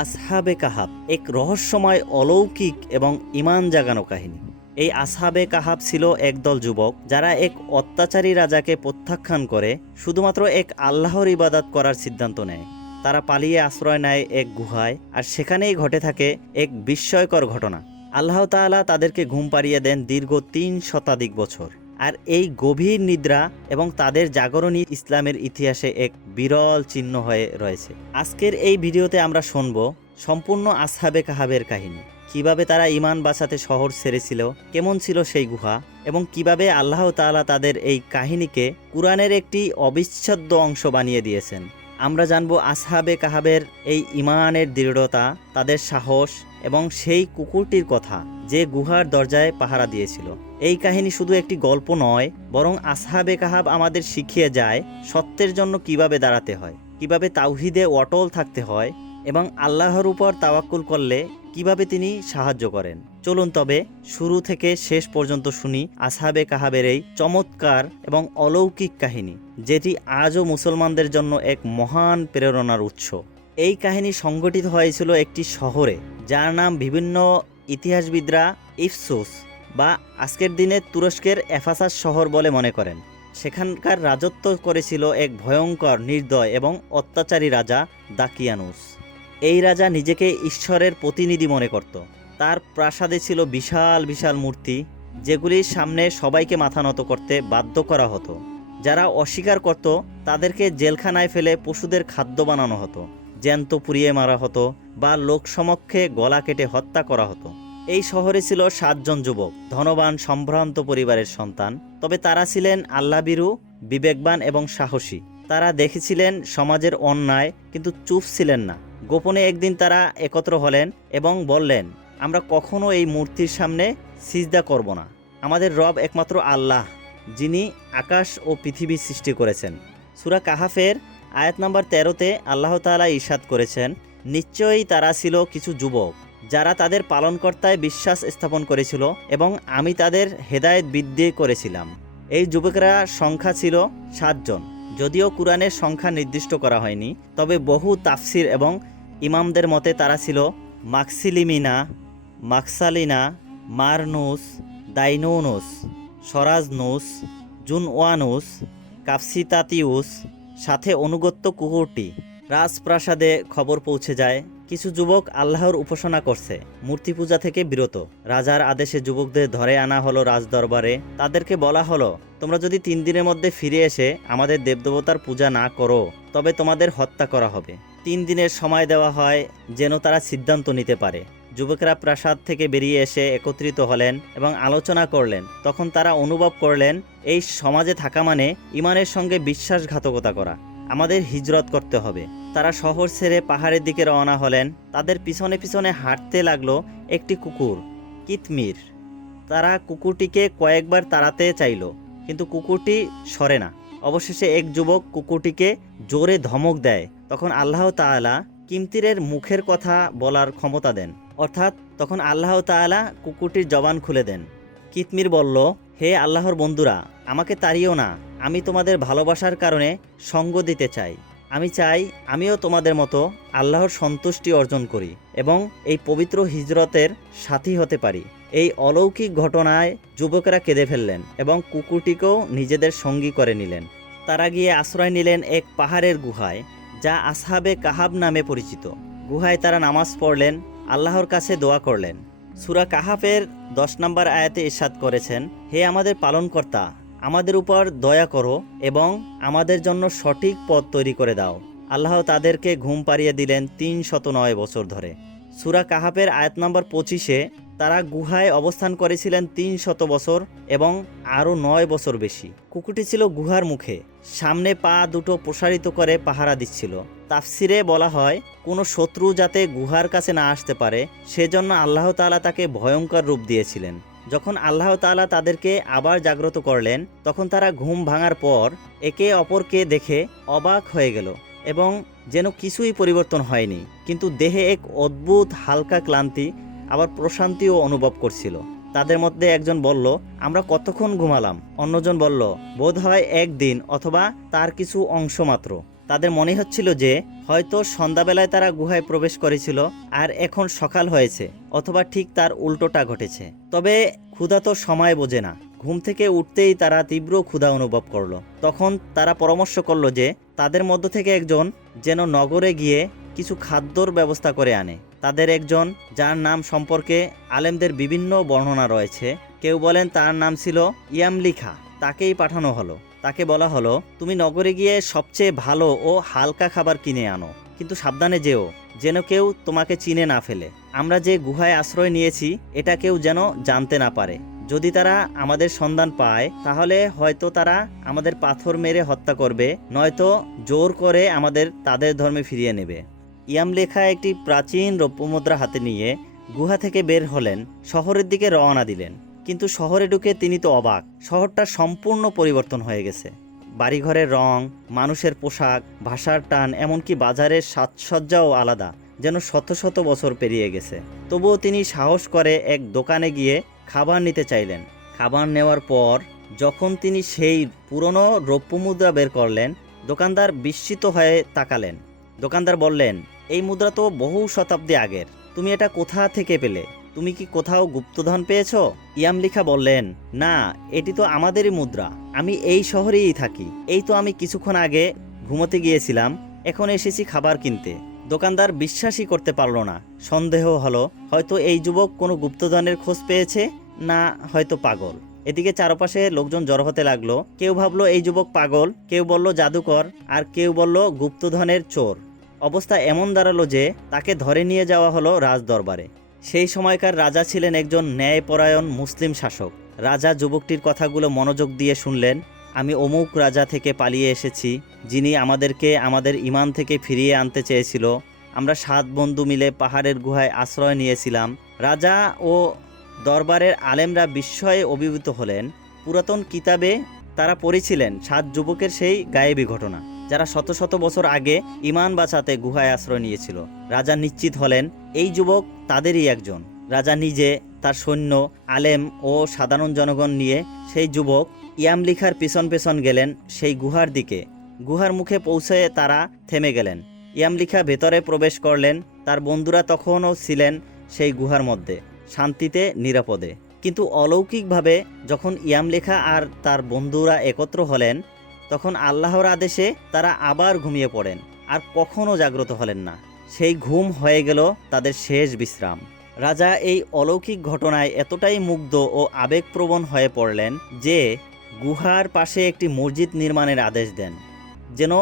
আসহাবে কাহাব এক রহস্যময় অলৌকিক এবং ইমান জাগানো কাহিনী। এই আসহাবে কাহাব ছিল একদল যুবক যারা এক অত্যাচারী রাজাকে প্রত্যাখ্যান করে শুধুমাত্র এক আল্লাহর ইবাদত করার সিদ্ধান্ত নেয়। তারা পালিয়ে আশ্রয় নেয় এক গুহায়, আর সেখানেই ঘটে থাকে এক বিস্ময়কর ঘটনা। আল্লাহ তাআলা তাদেরকে ঘুম পাড়িয়ে দেন দীর্ঘ ৩ শতাধিক বছর। আর এই গভীর নিদ্রা এবং তাদের জাগরণই ইসলামের ইতিহাসে এক বিরল চিহ্ন হয়ে রয়েছে। আজকের এই ভিডিওতে আমরা শুনব সম্পূর্ণ আসহাবে কাহাবের কাহিনী, কিভাবে তারা ঈমান বাঁচাতে শহর ছেড়েছিল, কেমন ছিল সেই গুহা, এবং কিভাবে আল্লাহ তাআলা তাদের এই কাহিনীকে কুরআনের একটি অবিচ্ছেদ্য অংশ বানিয়ে দিয়েছেন। আমরা জানব আসহাবে কাহাবের এই ঈমানের দৃঢ়তা, তাদের সাহস এবং সেই কুকুরটির কথা যে গুহার দরজায় পাহারা দিয়েছিল। এই কাহিনী শুধু একটি গল্প নয়, বরং আসহাবে কাহাব আমাদের শিখিয়ে যায় সত্যের জন্য কিভাবে দাঁড়াতে হয়, কিভাবে তাওহীদে অটল থাকতে হয় এবং আল্লাহর উপর তাওয়াক্কুল করলে কিভাবে তিনি সাহায্য করেন। চলুন তবে শুরু থেকে শেষ পর্যন্ত শুনি আসহাবে কাহাবের এই চমৎকার এবং অলৌকিক কাহিনী, যেটি আজও মুসলমানদের জন্য এক মহান প্রেরণার উৎস। এই কাহিনী সংঘটিত হয়েছিল একটি শহরে, যার নাম বিভিন্ন ইতিহাসবিদরা ইফসুস বা আজকের দিনে তুরস্কের এফাসাস শহর বলে মনে করেন। সেখানকার রাজত্ব করেছিল এক ভয়ঙ্কর, নির্দয় এবং অত্যাচারী রাজা দাকিয়ানুস। এই রাজা নিজেকে ঈশ্বরের প্রতিনিধি মনে করত। তার প্রাসাদে ছিল বিশাল বিশাল মূর্তি, যেগুলির সামনে সবাইকে মাথা নত করতে বাধ্য করা হতো। যারা অস্বীকার করত তাদেরকে জেলখানায় ফেলে পশুদের খাদ্য বানানো হতো, জ্যান্ত পুড়িয়ে মারা হতো বা লোকসমক্ষে গলা কেটে হত্যা করা হতো। এই শহরে ছিল 7 জন যুবক, ধনবান সম্ভ্রান্ত পরিবারের সন্তান। তবে তারা ছিলেন আল্লাহভীরু, বিবেকবান এবং সাহসী। তারা দেখেছিলেন সমাজের অন্যায়, কিন্তু চুপ ছিলেন না। গোপনে একদিন তারা একত্র হলেন এবং বললেন, আমরা কখনো এই মূর্তির সামনে সিজদা করব না। আমাদের রব একমাত্র আল্লাহ, যিনি আকাশ ও পৃথিবী সৃষ্টি করেছেন। সূরা কাহাফের আয়াত নম্বর 13-তে আল্লাহ তাআলা ইরশাদ করেছেন, নিশ্চয়ই তারা ছিল কিছু যুবক যারা তাদের পালনকর্তায় বিশ্বাস স্থাপন করেছিল এবং আমি তাদের হেদায়েত বৃদ্ধি করেছিলাম। এই যুবকেরা সংখ্যা ছিল 7 জন। যদিও কুরআনের সংখ্যা নির্দিষ্ট করা হয়নি, তবে বহু তাফসির এবং ইমামদের মতে তারা ছিল মাকসিলিমিনা, মাকসালিনা, মারনুস, দাইনুনুস, সরাজনুস, জুনওয়ানুস, কাফসিতাতিউস, সাথে অনুগত্য কুকুরটি। রাজপ্রাসাদে খবর পৌঁছে যায় কিছু যুবক আল্লাহর উপাসনা করছে, মূর্তি পূজা থেকে বিরত। রাজার আদেশে যুবকদের ধরে আনা হলো রাজদরবারে। তাদেরকে বলা হলো, তোমরা যদি 3 দিনের মধ্যে ফিরে এসে আমাদের দেবদেবতার পূজা না করো, তবে তোমাদের হত্যা করা হবে। 3 দিনের সময় দেওয়া হয় যেন তারা সিদ্ধান্ত নিতে পারে। যুবকেরা প্রাসাদ থেকে বেরিয়ে এসে একত্রিত হলেন এবং আলোচনা করলেন। তখন তারা অনুভব করলেন, এই সমাজে থাকা মানে ঈমানের সঙ্গে বিশ্বাসঘাতকতা করা। আমাদের হিজরত করতে হবে। তারা শহর ছেড়ে পাহাড়ের দিকে রওনা হলেন। তাদের পিছনে পিছনে হাঁটতে লাগলো একটি কুকুর, কিতমির। তারা কুকুরটিকে কয়েকবার তাড়াতে চাইল, কিন্তু কুকুরটি সরে না। অবশেষে এক যুবক কুকুরটিকে জোরে ধমক দেয়। তখন আল্লাহ তাআলা কিমতিরের মুখের কথা বলার ক্ষমতা দেন, অর্থাৎ তখন আল্লাহ তাআলা কুকুরটির জবান খুলে দেন। কিতমির বলল, হে আল্লাহর বন্ধুরা, আমাকে তাড়িও না। আমি তোমাদের ভালোবাসার কারণে সঙ্গ দিতে চাই। আমি চাই আমিও তোমাদের মতো আল্লাহর সন্তুষ্টি অর্জন করি এবং এই পবিত্র হিজরতের সাথী হতে পারি। এই অলৌকিক ঘটনায় যুবকেরা কেঁদে ফেললেন এবং কুকুরটিকেও নিজেদের সঙ্গী করে নিলেন। তারা গিয়ে আশ্রয় নিলেন এক পাহাড়ের গুহায়, যা আসহাবে কাহাব নামে পরিচিত। গুহায় তারা নামাজ পড়লেন, আল্লাহর কাছে দোয়া করলেন। সূরা কাহাফের 10 নম্বর আয়াতে ইরশাদ করেছেন, হে আমাদের পালনকর্তা, আমাদের উপর দয়া করো এবং আমাদের জন্য সঠিক পথ তৈরি করে দাও। আল্লাহ তাদেরকে ঘুম পাড়িয়ে দিলেন 309 বছর ধরে। সূরা কাহাফের আয়াত নম্বর 25-এ তারা গুহায় অবস্থান করেছিলেন 300 বছর এবং আরও 9 বছর বেশি। কুকুরটি ছিল গুহার মুখে, সামনে পা দুটো প্রসারিত করে পাহারা দিচ্ছিল। তাফসিরে বলা হয়, কোনো শত্রু যাতে গুহার কাছে না আসতে পারে সেজন্য আল্লাহ তাআলা তাকে ভয়ঙ্কর রূপ দিয়েছিলেন। যখন আল্লাহ তাআলা তাদেরকে আবার জাগ্রত করলেন, তখন তারা ঘুম ভাঙার পর একে অপরকে দেখে অবাক হয়ে গেল এবং যেন কিছুই পরিবর্তন হয়নি, কিন্তু দেহে এক অদ্ভুত হালকা ক্লান্তি আবার প্রশান্তিও অনুভব করছিল। তাদের মধ্যে একজন বলল, আমরা কতক্ষণ ঘুমালাম? অন্যজন বলল, বোধ হয় 1 দিন অথবা তার কিছু অংশ মাত্র। তাদের মনে হচ্ছিল যে হয়তো সন্ধ্যাবেলায় তারা গুহায় প্রবেশ করেছিল আর এখন সকাল হয়েছে, অথবা ঠিক তার উল্টোটা ঘটেছে। তবে ক্ষুধা তো সময় বোঝে না। ঘুম থেকে উঠতেই তারা তীব্র ক্ষুধা অনুভব করলো। তখন তারা পরামর্শ করলো যে তাদের মধ্য থেকে একজন যেন নগরে গিয়ে কিছু খাদ্যর ব্যবস্থা করে আনে। তাদের একজন, যার নাম সম্পর্কে আলেমদের বিভিন্ন বর্ণনা রয়েছে, কেউ বলেন তার নাম ছিল ইয়ামলিখা, তাকেই পাঠানো হলো। তাকে বলা হলো, তুমি নগরে গিয়ে সবচেয়ে ভালো ও হালকা খাবার কিনে আনো, কিন্তু সাবধানে যেও, যেন কেউ তোমাকে চিনে না ফেলে। আমরা যে গুহায় আশ্রয় নিয়েছি এটা কেউ যেন জানতে না পারে। যদি তারা আমাদের সন্ধান পায় তাহলে হয়তো তারা আমাদের পাথর মেরে হত্যা করবে, নয়তো জোর করে আমাদের তাদের ধর্মে ফিরিয়ে নেবে। ইয়ামলেখা একটি প্রাচীন রৌপ্যমুদ্রা হাতে নিয়ে গুহা থেকে বের হলেন, শহরের দিকে রওনা দিলেন। কিন্তু শহরে ঢুকে তিনি তো অবাক। শহরটা সম্পূর্ণ পরিবর্তন হয়ে গেছে। বাড়িঘরের রং, মানুষের পোশাক, ভাষার টান, এমনকি বাজারের সাজসজ্জাও আলাদা, যেন শত শত বছর পেরিয়ে গেছে। তবুও তিনি সাহস করে এক দোকানে গিয়ে খাবার নিতে চাইলেন। খাবার নেওয়ার পর যখন তিনি সেই পুরনো রৌপ্যমুদ্রা বের করলেন, দোকানদার বিস্মিত হয়ে তাকালেন। দোকানদার বললেন, এই মুদ্রা তো বহু শতাব্দী আগের, তুমি এটা কোথা থেকে পেলে? তুমি কি কোথাও গুপ্তধন পেয়েছ? ইয়ামলিখা বললেন, না, এটি তো আমাদেরই মুদ্রা, আমি এই শহরেই থাকি। এই তো আমি কিছুক্ষণ আগে ঘুমোতে গিয়েছিলাম, এখন এসেছি খাবার কিনতে। দোকানদার বিশ্বাসই করতে পারল না। সন্দেহ হলো, হয়তো এই যুবক কোনো গুপ্তধনের খোঁজ পেয়েছে, না হয়তো পাগল। এদিকে চারপাশে লোকজন জড়ো হতে লাগলো। কেউ ভাবলো এই যুবক পাগল, কেউ বলল জাদুকর, আর কেউ বলল গুপ্তধনের চোর। অবস্থা এমন দাঁড়ালো যে তাকে ধরে নিয়ে যাওয়া হলো রাজদরবারে। সেই সময়কার রাজা ছিলেন একজন ন্যায়পরায়ণ মুসলিম শাসক। রাজা যুবকটির কথাগুলো মনোযোগ দিয়ে শুনলেন। আমি অমুক রাজা থেকে পালিয়ে এসেছি, যিনি আমাদেরকে আমাদের ঈমান থেকে ফিরিয়ে আনতে চেয়েছিল। আমরা 7 বন্ধু মিলে পাহাড়ের গুহায় আশ্রয় নিয়েছিলাম। রাজা ও দরবারের আলেমরা বিস্ময়ে অভিভূত হলেন। পুরাতন কিতাবে তারা পড়েছিলেন 7 যুবকের সেই গায়েবী ঘটনা, যারা শত শত বছর আগে ঈমান বাঁচাতে গুহায় আশ্রয় নিয়েছিল। রাজা নিশ্চিত হলেন এই যুবক তাদেরই একজন। রাজা নিজে, তার সৈন্য, আলেম ও সাধারণ জনগণ নিয়ে সেই যুবক ইয়ামলিখার পিছন পেছন গেলেন সেই গুহার দিকে। গুহার মুখে পৌঁছে তারা থেমে গেলেন। ইয়ামলিখা ভেতরে প্রবেশ করলেন। তার বন্ধুরা তখনও ছিলেন সেই গুহার মধ্যে, শান্তিতে, নিরাপদে। কিন্তু অলৌকিকভাবে যখন ইয়ামলিখা আর তার বন্ধুরা একত্র হলেন, তখন আল্লাহর আদেশে তারা আবার ঘুমিয়ে পড়েন, আর কখনো জাগ্রত হলেন না। সেই ঘুম হয়ে গেল তাদের শেষ বিশ্রাম। রাজা এই অলৌকিক ঘটনায় এতটাই মুগ্ধ ও আবেগপ্রবণ হয়ে পড়লেন যে গুহার পাশে একটি মসজিদ নির্মাণের আদেশ দেন, যেন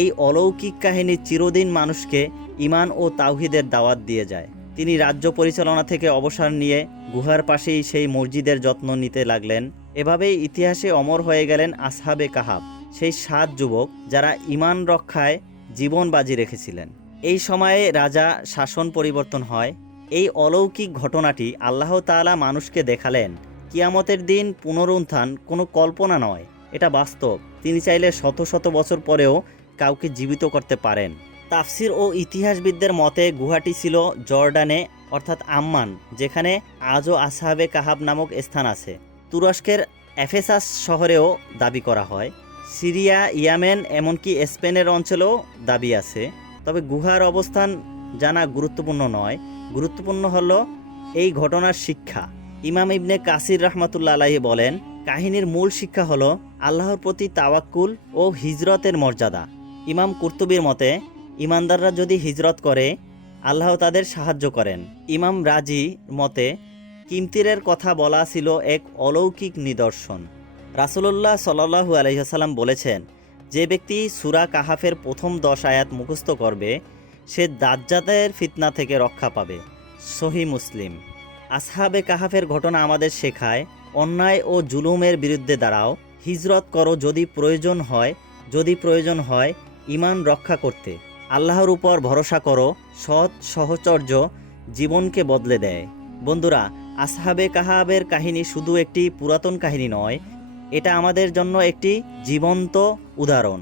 এই অলৌকিক কাহিনী চিরদিন মানুষকে ঈমান ও তাওহীদের দাওয়াত দিয়ে যায়। তিনি রাজ্য পরিচালনা থেকে অবসর নিয়ে গুহার পাশেই সেই মসজিদের যত্ন নিতে লাগলেন। এভাবেই ইতিহাসে অমর হয়ে গেলেন আসহাবে কাহাফ, সেই 7 যুবক যারা ঈমান রক্ষায় জীবন বাজি রেখেছিলেন। এই সময়ে রাজা শাসন পরিবর্তন হয়। এই অলৌকিক ঘটনাটি আল্লাহ তাআলা মানুষকে দেখালেন কিয়ামতের দিন পুনরুত্থান কোনো কল্পনা নয়, এটা বাস্তব। তিনি চাইলে শত শত বছর পরেও কাউকে জীবিত করতে পারেন। তাফসির ও ইতিহাসবিদদের মতে গুহাটি ছিল জর্ডানে, অর্থাৎ আম্মান, যেখানে আজও আসহাবে কাহাব নামক স্থান আছে। তুরস্কের এফেসাস শহরেও দাবি করা হয়। সিরিয়া, ইয়েমেন, এমনকি স্পেনের অঞ্চলেও দাবি আছে। তবে গুহার অবস্থান জানা গুরুত্বপূর্ণ নয়, গুরুত্বপূর্ণ হলো এই ঘটনার শিক্ষা। ইমাম ইবনে কাসির রহমাতুল্লাহ আলাইহি বলেন, কাহিনীর মূল শিক্ষা হলো আল্লাহর প্রতি তাওয়াক্কুল ও হিজরতের মর্যাদা। ইমাম কুরতুবীর মতে, ইমানদাররা যদি হিজরত করে আল্লাহ তাদের সাহায্য করেন। ইমাম রাজি মতে, কিমতিরের কথা বলা ছিল এক অলৌকিক নিদর্শন। রাসূলুল্লাহ সাল্লাল্লাহু আলাইহি ওয়াসাল্লাম বলেছেন, যে ব্যক্তি সূরা কাহাফের প্রথম 10 আয়াত মুখস্থ করবে সে দাজ্জালের ফিতনা থেকে রক্ষা পাবে। সহিহ মুসলিম। আসহাবে কাহাফের ঘটনা আমাদের শেখায়, অন্যায় ও জুলুমের বিরুদ্ধে দাঁড়াও, হিজরত করো যদি প্রয়োজন হয় ঈমান রক্ষা করতে। আল্লাহর উপর ভরসা করো, সৎ সহচর্য জীবনকে বদলে দেয়। বন্ধুরা, আসহাবে কাহাবের কাহিনী শুধু একটি পুরাতন কাহিনী নয়, এটা আমাদের জন্য একটি জীবন্ত উদাহরণ।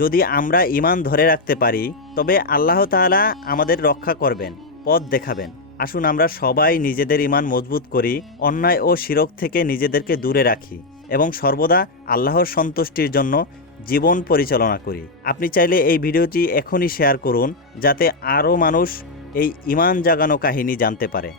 যদি আমরা ঈমান ধরে রাখতে পারি তবে আল্লাহ তাআলা আমাদের রক্ষা করবেন, পথ দেখাবেন। আসুন আমরা সবাই নিজেদের ঈমান মজবুত করি, অন্যায় ও শিরক থেকে নিজেদেরকে দূরে রাখি এবং সর্বদা আল্লাহর সন্তুষ্টির জন্য জীবন পরিচালনা করি। আপনি চাইলে এই ভিডিওটি এখনই শেয়ার করুন, যাতে আরও মানুষ এই ঈমান জাগানো কাহিনী জানতে পারে।